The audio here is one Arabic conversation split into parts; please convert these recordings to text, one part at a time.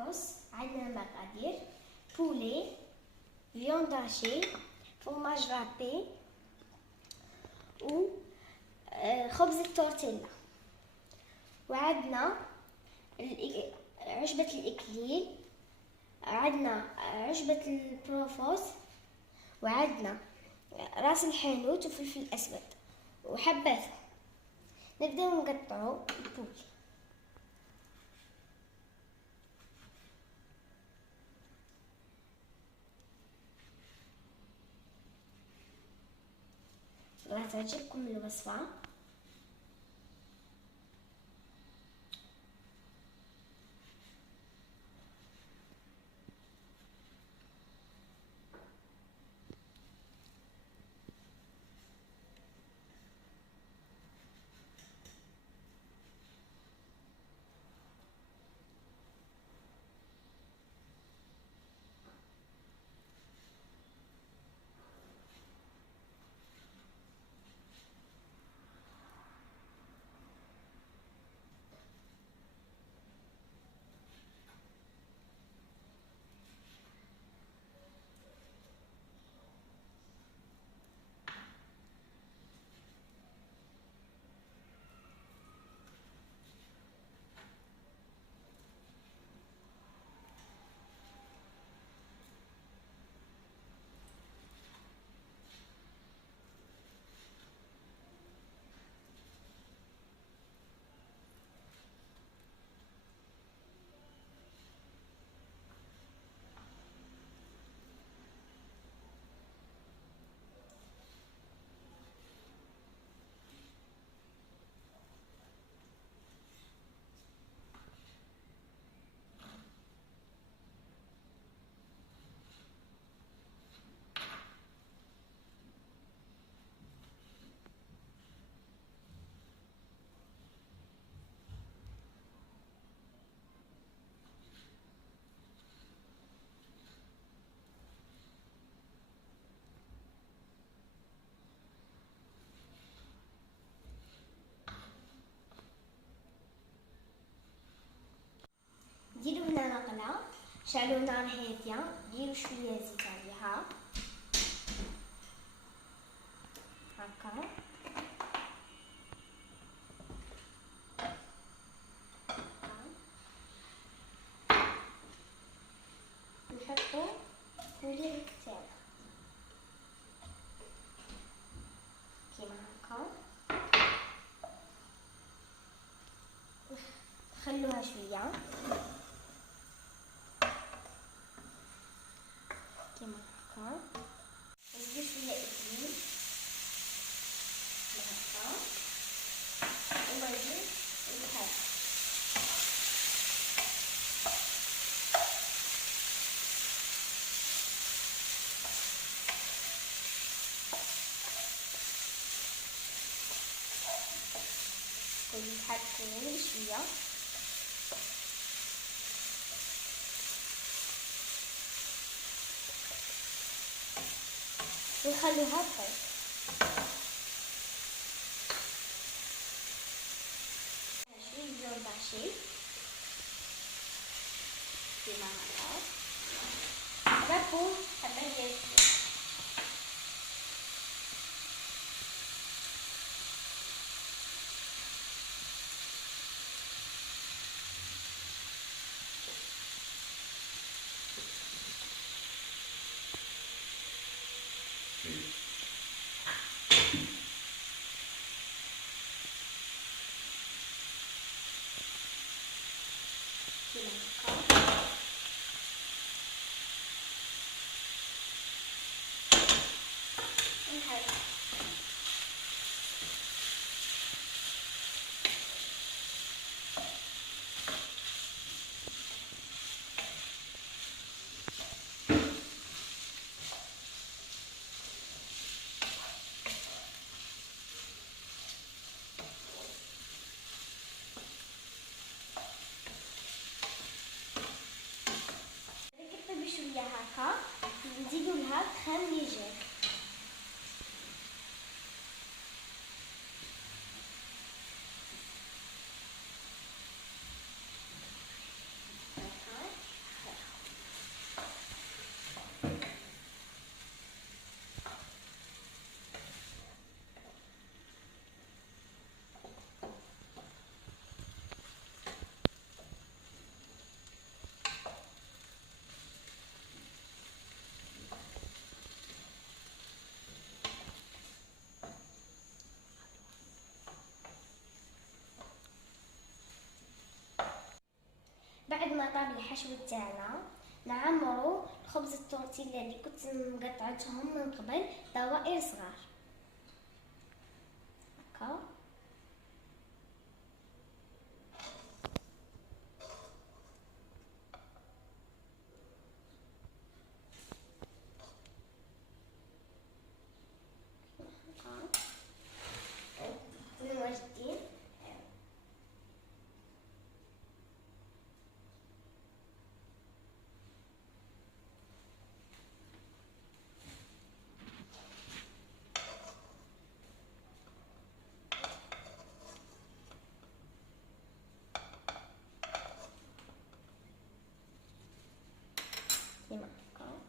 تاكوس. عندنا المقادير: بولي، فيوند هاشي، فوماج رابي، و خبز التورتيلا. وعندنا عشبة الإكليل، عندنا عشبة البروفوس، وعندنا راس الحانوت وفلفل أسود وحباته. نبدأ نقطعوا البولي. راح تعجبكم الوصفة. ديروا هنا مقلة، شعلوا نار هادية، ديروا شوية زيت عليها هكا. نحطو بولي تاعنا كيما هكا، نخلوها شوية كيما هكا. نزيدو شوية إكليل هكا، ونزيد الحب. الحب كامل شوية. ونخليها تطيب. شوية فيوند هاشي كيما هكا. ربو حبايات. كيما هكا. ونحل. بشوية هكا، نزيدو لها كريم ليجير. طاب الحشو تاعنا نعمرو خبز التورتيلا اللي كنت مقطعتهم من قبل دوائر صغار هكا. واجدين كيما هكا.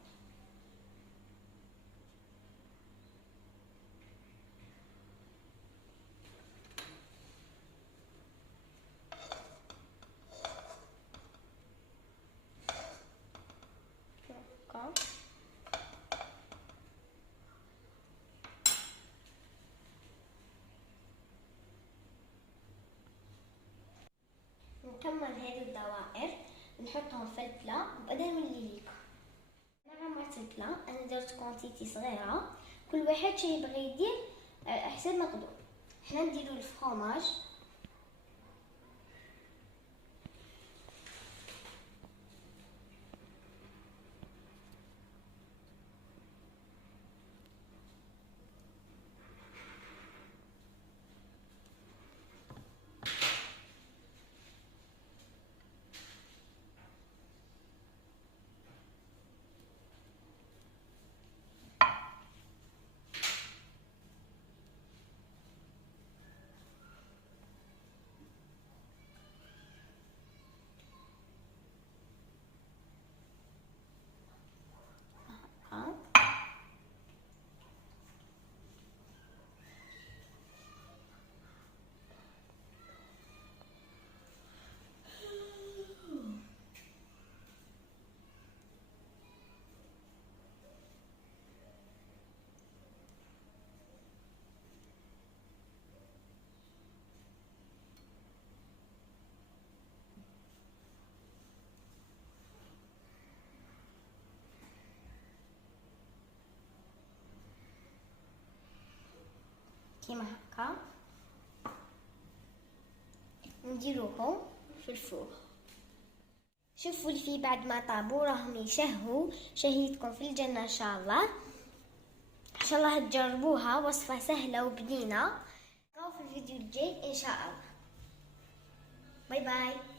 نكمل هذه الدوائر نحطهم في البلا وبعدين نولي لكم. انا عمرت البلا، انا درت كونتيتي صغيره، كل واحد شي يبغي يدير على حسب مقدور. حنا نديرو الفرomاج كيما هكا، نديروهم في الفور. شوفوا اللي في بعد ما طابوا راهم يشهوا، شهيتكم في الجنة ان شاء الله. ان شاء الله تجربوها، وصفة سهلة وبنينة. نراو في الفيديو الجاي ان شاء الله. باي باي.